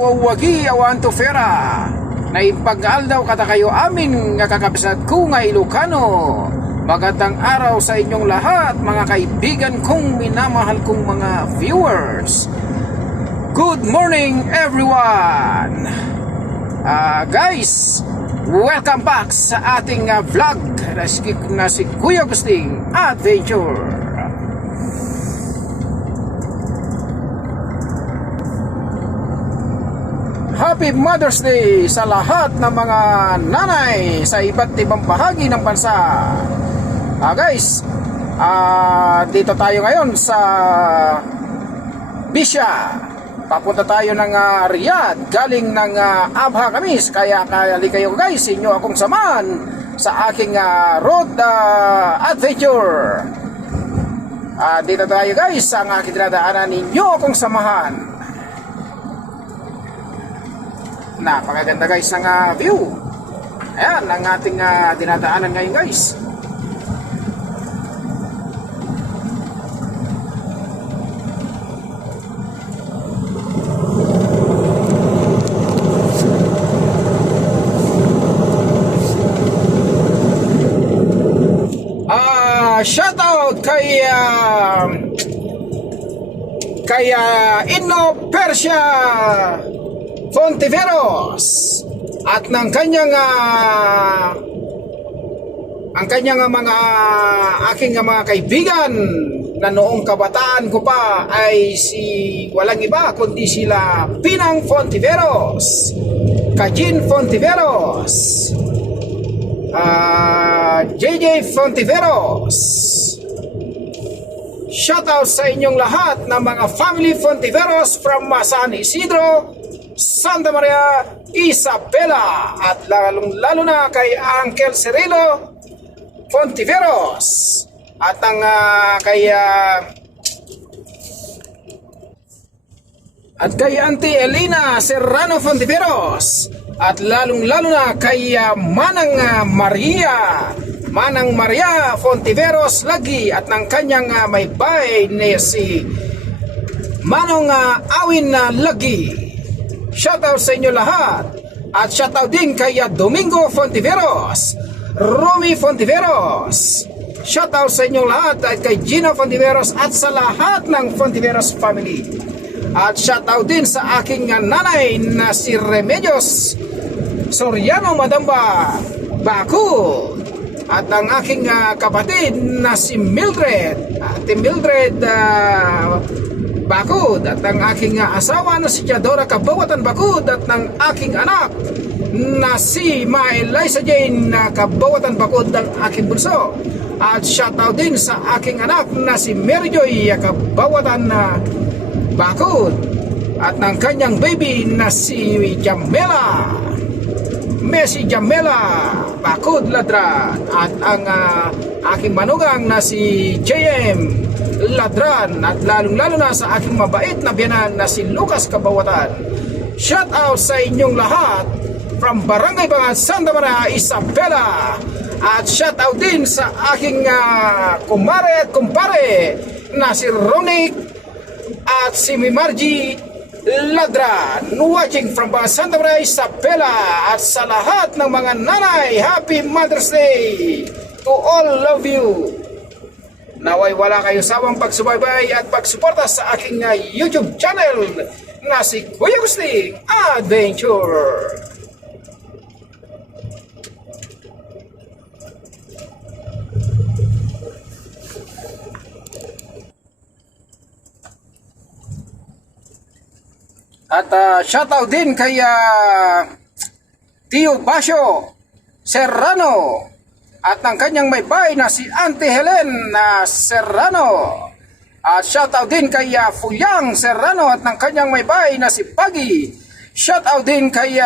Wawagi awan to fera na ipag-aldaw kata kayo amin nga kakabsat ko nga Ilocano. Magandang araw sa inyong lahat mga kaibigan kong minamahal kong mga viewers. Good morning everyone. Guys, welcome back sa ating vlog na si Kuya Agustin Adventure. Happy Mother's Day sa lahat ng mga nanay sa iba't ibang bahagi ng bansa. Guys, dito tayo ngayon sa Bisya. Papunta tayo ng Riyadh, galing ng Abha Kamis. Kaya kayo guys, inyo akong samahan sa aking road adventure. Dito tayo guys, ang aking dinadaanan, ninyo akong samahan. Napakaganda guys ng view. Ayan ang ating dinadaanan ngayon guys. Shoutout kay Inno Persia Fontiveros at ng kanyang mga aking mga kaibigan na noong kabataan ko pa ay si walang iba kundi sila Pinang Fontiveros, Kajin Fontiveros, JJ Fontiveros. Shoutout sa inyong lahat ng mga family Fontiveros from San Isidro, Santa Maria, Isabela, at lalo na kay Uncle Cirilo Fontiveros at ang kay Auntie Elena Serrano Fontiveros at lalo na kay Manang Maria Fontiveros Lagi at ng kanyang may bahay ni si Manong Awin Lagi. Shoutout sa inyo lahat. At shoutout din kay Domingo Fontiveros, Romy Fontiveros. Shoutout sa inyo lahat at kay Gina Fontiveros at sa lahat ng Fontiveros family. At shoutout din sa aking nanay na si Remedios Soriano Madamba Baku. At ang aking kapatid na si Mildred, Ate Mildred Bakod, at ang aking asawa na si Jadora Kabawatan Bakod, at ng aking anak na si Eliza Jane Kabawatan Bakod, ang aking bunso. At shoutout din sa aking anak na si Mary Joy Kabawatan Bakod at ng kanyang baby na si Jamela Bakod Ladran, at ang aking manugang na si JM Ladran, at lalong-lalo na sa aking mabait na biyanan na si Lucas Kabawatan. Shout out sa inyong lahat from Barangay Bangat, Santa Maria, Isabela. At shout out din sa aking kumare at kumpare na si Ronick at si Mimarji Ladran, watching from Santa Maria, Isabela. At sa lahat ng mga nanay, Happy Mother's Day to all of you. Naway wala kayo sawang pagsubaybay at pagsuporta sa aking YouTube channel na si Kuya Agustin Adventure. At shoutout din kay Tio Basio Serrano at ng kanyang may bahay na si Auntie Helen Serrano. At shoutout din kay Fulyang Serrano at ng kanyang may bahay na si Pagi. Shoutout din kay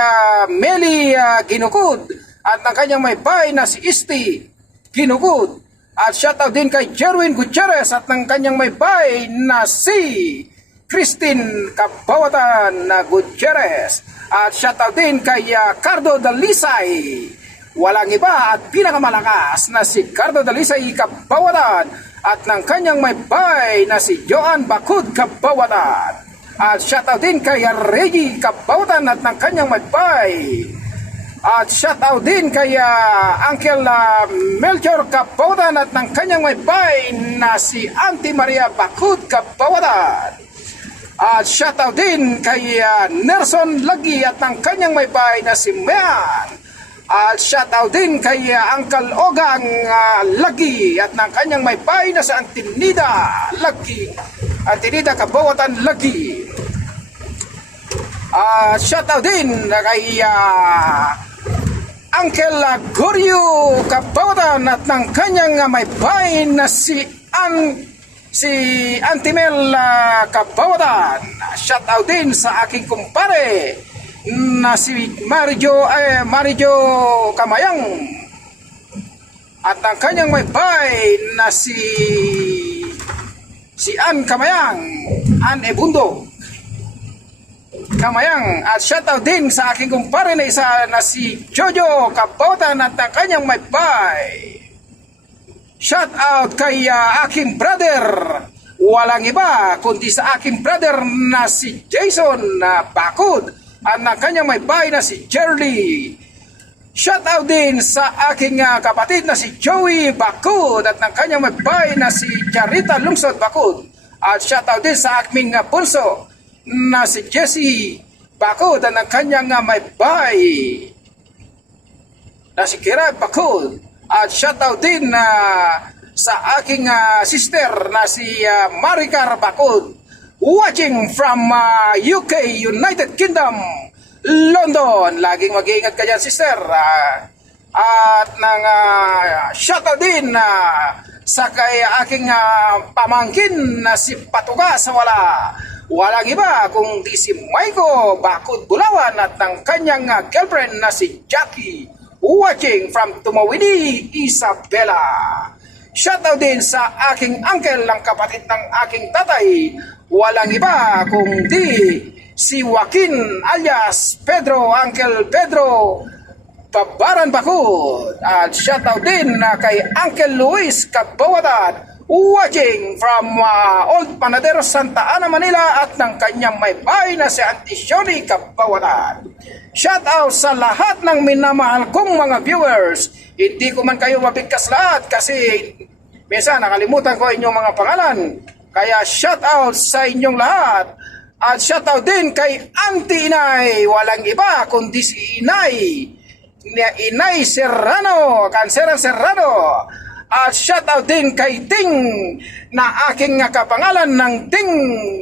Meli Ginugud at ng kanyang may bahay na si Isti Ginugud. At shoutout din kay Jerwin Gutierrez at ng kanyang may bahay na si Christine Kabawatan Gutierrez. At shoutout din kay Cardo Dalisay, walang iba at pinakamalakas na si Cardo Dalisay Kabawatan, at ng kanyang may bahay na si Joan Bakod Kabawatan. At shoutout din kay Reggie Kabautan at ng kanyang magpay. At shoutout din kay Uncle Melchor Kabautan at ng kanyang magpay na si Auntie Maria Bakut Kabautan. At shoutout din kay Nelson Lagi at ng kanyang magpay na si Mean. At shoutout din kay Uncle Ogang Lagi at ng kanyang magpay na si Auntie Nida Lagi. Auntie Nida Kabautan Lagi. Shoutout din kay Uncle Goryo Kabautan at ng kanyang may bahay na si Auntie Mel Kabautan. Shoutout din sa aking kumpare na si Marijo Kamayang at ng kanyang may bahay na si Ann Kamayang, Ann Ebundo Kamayang. At shoutout din sa aking kumpare na isa na si Jojo Kabautan at ang kanyang may bay. Shoutout kay aking brother, walang iba kundi sa aking brother na si Jason Bakut at ang kanyang may bay na si Jerly. Shoutout din sa aking kapatid na si Joey Bakut at ang kanyang may bay na si Charita Lungsod Bakut. At shoutout din sa aking pulso na si Jesse Bakut at ang kanyang may bay na si Kira Bakut. At shoutout din sa aking sister na si Maricar Bakut, watching from UK, United Kingdom, London. Laging mag-iingat ka dyan, sister. At nang shoutout din sa kay aking pamangkin na si Patuga sa walang iba kung di si Maiko Bakut Bulawan at ng kanyang girlfriend na si Jackie, watching from Tumawini, Isabela. Shoutout din sa aking uncle, ang kapatid ng aking tatay, walang iba kung di si Joaquin alias Pedro, Uncle Pedro Babaran Bakut. At shoutout din kay Uncle Luis Kabautan, watching from Old Panadero, Santa Ana, Manila at ng kanyang may bay na si Auntie Shoni Kabautan. Shoutout sa lahat ng minamahal kong mga viewers. Hindi ko man kayo mabigkas lahat kasi minsan nakalimutan ko inyong mga pangalan. Kaya shoutout sa inyong lahat. At shoutout din kay Auntie Inay, walang iba kundi si Inay Serrano, Canceran Serrano. At shoutout din kay Ting na aking kapangalan ng Ting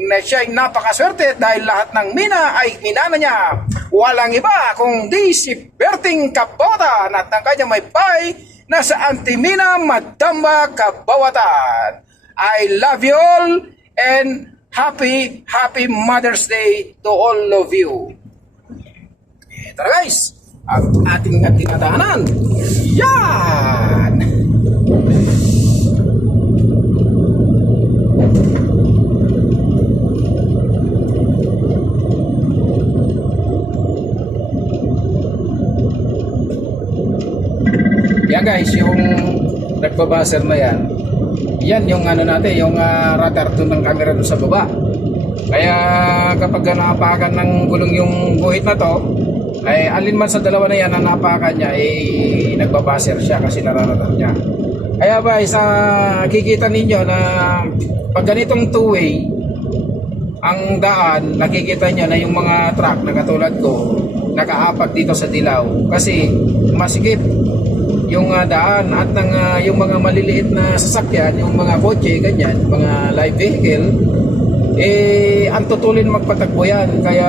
na siya'y napakaswerte dahil lahat ng mina ay minana niya. Walang iba kung di si Berting Kabautan at ang kanyang may bay na sa Auntie Mina Madamba Kabautan. I love you all and happy Mother's Day to all of you. Ito na guys, ang ating tinatahanan. Yan! Yan guys, yung nagbabaser na yan yung ano natin, yung radar doon ng camera doon sa baba. Kaya kapag naapakan ng gulong yung guhit na to, ay alinman sa dalawa na yan na naapakan niya, nagbabaser siya kasi nararadar niya. Kaya guys, kikita ninyo na pag ganitong two-way ang daan, nakikita nyo na yung mga truck na katulad ko nakaapak dito sa dilaw kasi masikip yung daan at yung mga maliliit na sasakyan, yung mga kotse, ganyan, mga light vehicle, ang tutulin magpatakbo yan. Kaya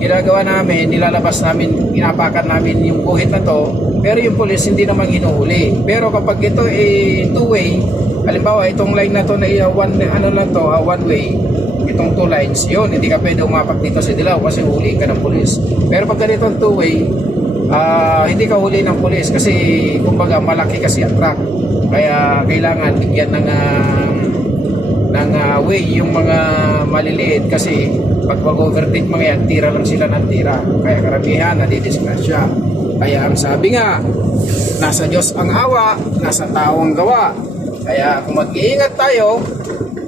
ginagawa namin, nilalabas namin, inapakan namin yung guhit na to, pero yung pulis hindi naman hinuhuli. Pero kapag ito two-way, halimbawa itong line na to na one way, itong two lines, yun, hindi ka pwede umapak dito sa dilaw kasi huli ka ng pulis. Pero pag ganitong two-way, hindi ka huli ng pulis kasi kumbaga malaki kasi ang truck, kaya kailangan bigyan ng way yung mga maliliit kasi pag mag-overtake mga yan, tira lang sila ng tira, kaya karamihan nadidisgrasya. Kaya ang sabi nga, nasa Diyos ang awa, nasa tao ang gawa. Kaya kung mag-iingat tayo,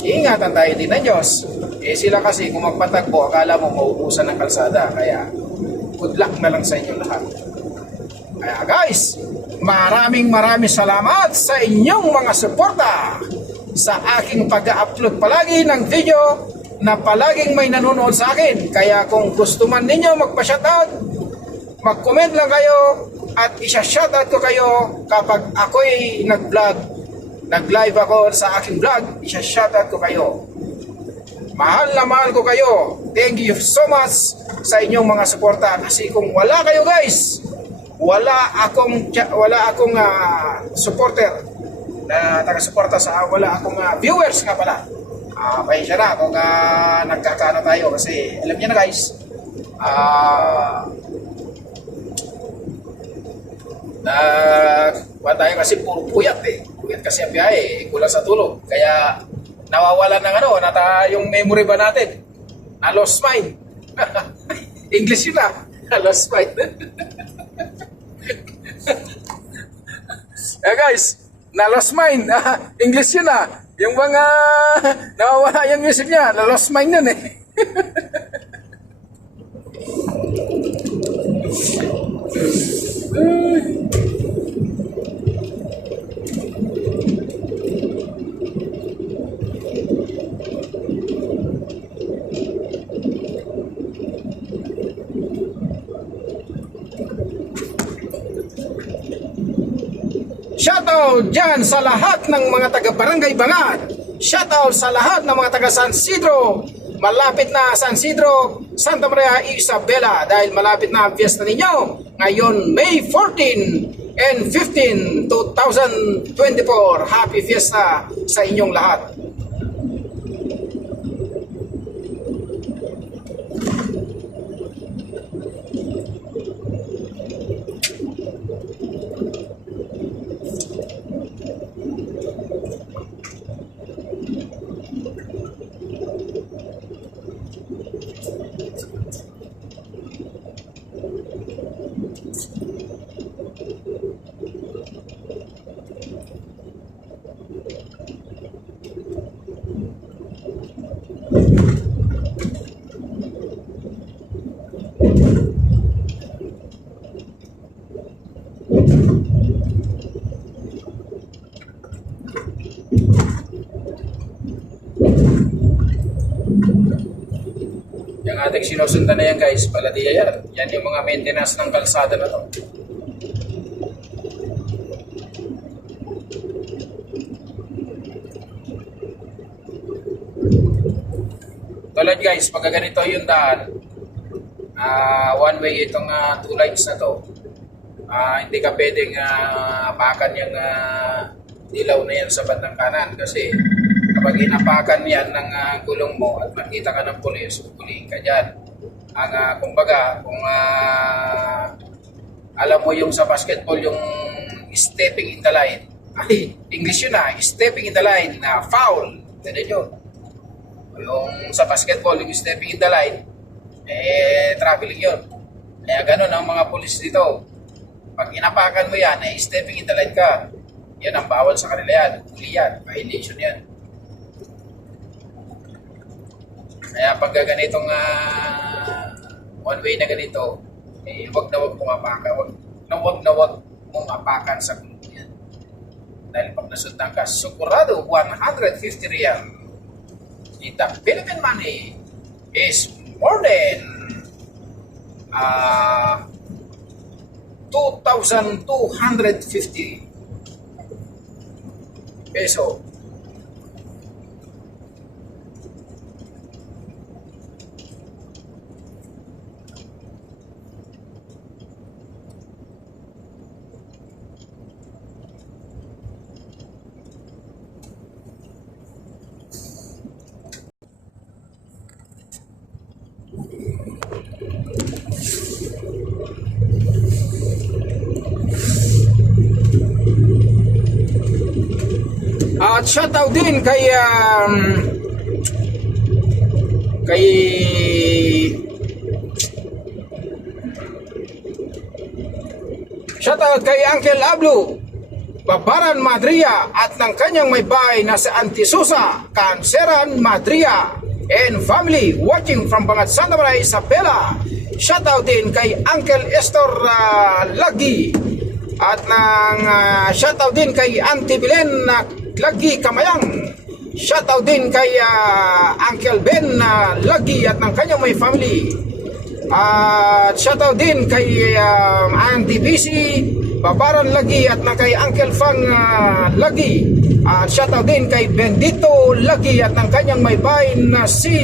iingatan tayo din ng Diyos. Eh sila kasi kung magpatagpo, akala mo mauubusan ng kalsada. Kaya good luck na lang sa inyo lahat. Kaya guys, maraming salamat sa inyong mga suporta sa aking pag-upload palagi ng video na palaging may nanonood sa akin. Kaya kung gusto man ninyo magpa-shoutout, mag-comment lang kayo at isa-shoutout ko kayo kapag ako'y nag-vlog, nag-live ako sa aking vlog, isa-shoutout ko kayo. Mahal na mahal ko kayo. Thank you so much sa inyong mga suporta kasi kung wala kayo guys, wala akong supporter na taga-suporta sa wala akong viewers nga pala. Pasensya na kung nagkakaano tayo kasi alam niyo na guys, wala tayo kasi puro puyat puyat kasi ang biyahe, kulang sa tulog, kaya nawawalan ng yung memory ba natin, na lost mind. English yun lost mind. Guys, na lost mind. English yun yung mga nawawala yung music niya, na lost mind yun Shoutout dyan sa lahat ng mga taga-Barangay Bangat. Shoutout sa lahat ng mga taga-San Isidro. Malapit na San Isidro, Santa Maria Isabela. Dahil malapit na ang fiesta ninyo. Ngayon, May 14 and 15, 2024. Happy fiesta sa inyong lahat. Yung ating sinusundan na yan guys, Baladiya yan. Yan yung mga maintenance ng kalsada na to. Tulad guys, pagka ganito yung daan, one way itong two lights na to, hindi ka pwedeng apakan yung dilaw na yan sa bandang kanan kasi kapag inapakan yan ng gulong mo at makita ka ng pulis, huliin ka dyan. Kumbaga, kung alam mo yung sa basketball, yung stepping in the line, ay, English yun stepping in the line na foul. Ganun yun. Yung sa basketball, yung stepping in the line, traveling yun. Kaya ganun ang mga pulis dito. Pag inapakan mo yan, stepping in the line ka. Yan ang bawal sa kanila yan. Huli yan. Violation yan. Kaya pag ganitong one way na ganito, wag na wag pumapakan. Wag na wag mong apakan sa gulong yan. Dahil pag nasundan ka, sigurado 150 real. The Philippine money is more than 2,250 peso. At shoutout din kay shoutout kay Uncle Ablu Babaran Madria at ng kanyang may bahay na sa Antisusa, Canceran, Madria. and family watching from Bangat Santa Maria Isabela. Shoutout din kay Uncle Estor Lagi at ng shoutout din kay Auntie Belen Lagi Kamayang. Shoutout din kay Uncle Ben Lagi at ng kanyang may family. At shoutout din kay Auntie BC Babaran Lagi at ng kay Uncle Fang Lagi. At shoutout din kay Bendito Lagi at ng kanyang may bahay na si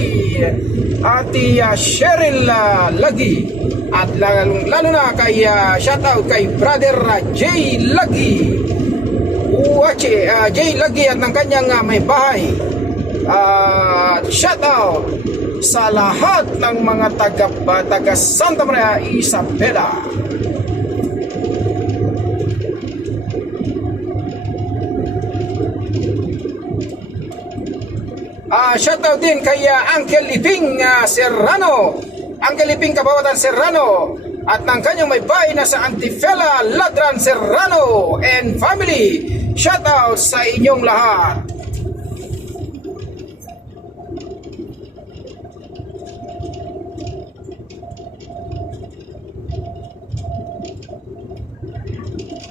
Ate Cheryl Lagi. At lalo na kay shoutout kay Brother Jay Lagi. Jay Lagi at ng kanyang may bahay. Shoutout sa lahat ng mga taga Santa Maria Isabela. Shoutout din kay Uncle Iping Serrano, Uncle Iping Kabawatan Serrano at ng kanyang may bahay na sa Antifela Ladran Serrano and family. Shoutout sa inyong lahat.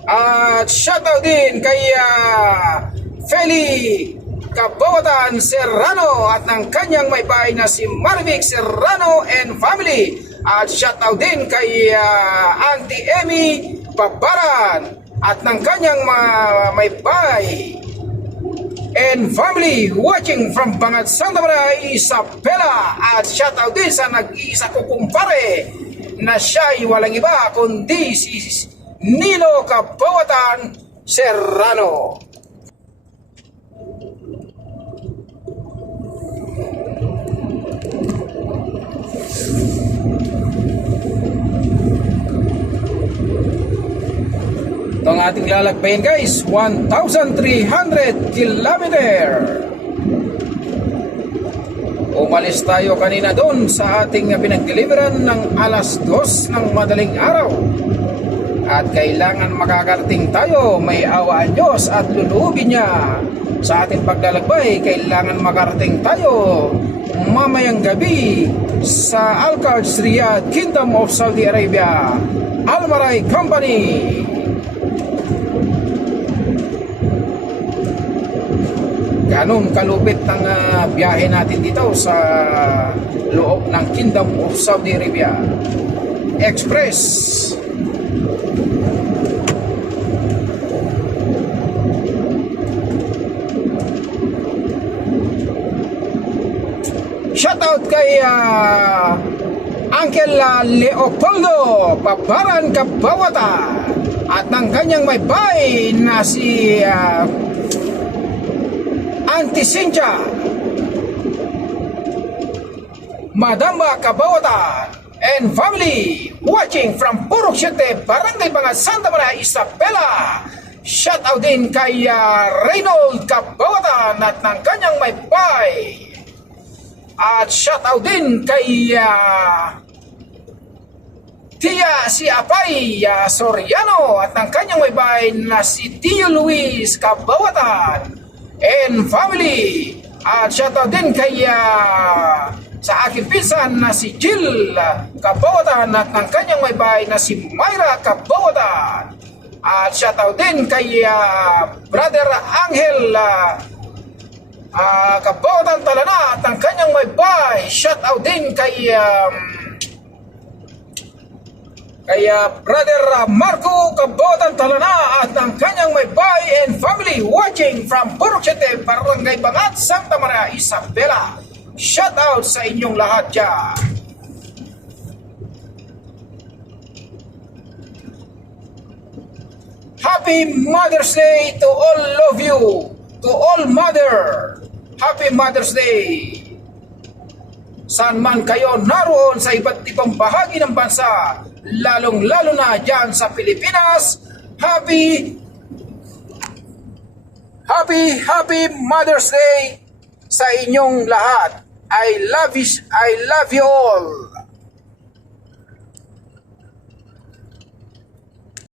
At shoutout din kay Feli Kabawatan Serrano at ng kanyang may bahay na si Marvic Serrano and family. At shoutout din kay Auntie Emmy Babaran at ng kanyang may bahay and family watching from Bangat Santa Maria Isabela. At shoutout din sa nag-iisa ko kumpare na siya'y walang iba kundi si Nilo Kabawatan Serrano. Ito ang ating lalakbayin guys, 1,300 kilometer. Umalis tayo kanina doon sa ating pinag-deliveran ng alas 2 ng madaling araw. At kailangan makakarating tayo, may awaan Diyos at lulubin niya. Sa ating paglalakbay, kailangan makarating tayo mamayang gabi sa Al-Qarj Riyadh, Kingdom of Saudi Arabia, Al-Marai Company. Ganun kalupit ang biyahe natin dito sa loob ng Kingdom of Saudi Arabia. Express. Shoutout kay Uncle Leopoldo Babaran Kabawata at ng kanyang may bahay na si Auntie Cynthia Madamba Kabawata and family watching from Purok Siete, Barangay Bangat Santa Maria Isabela. Shoutout din kay Reynold Kabawata at ng kanyang may bahay. At shoutout din kay Tia si Apay Soriano at ng kanyang may bahay na si Tio Luis Kabawatan and family. At shoutout din kay sa aking pinsan na si Jill Kabawatan at ng kanyang may bahay na si Myra Kabawatan. At shoutout din kay Brother Angel Kabawatan Talana at ang kanyang may bahay. Shoutout din kay Brother Marco Kabawatan Talana at ang kanyang may bahay and family watching from Purok Siete, Barangay Bangat, Santa Maria Isabela. Shoutout sa inyong lahat dyan. Happy Mother's Day to all of you, to all mother. Happy Mother's Day. Saan man kayo naroon sa iba't ibang bahagi ng bansa, lalong-lalo na dyan sa Pilipinas, Happy Mother's Day sa inyong lahat. I love you all.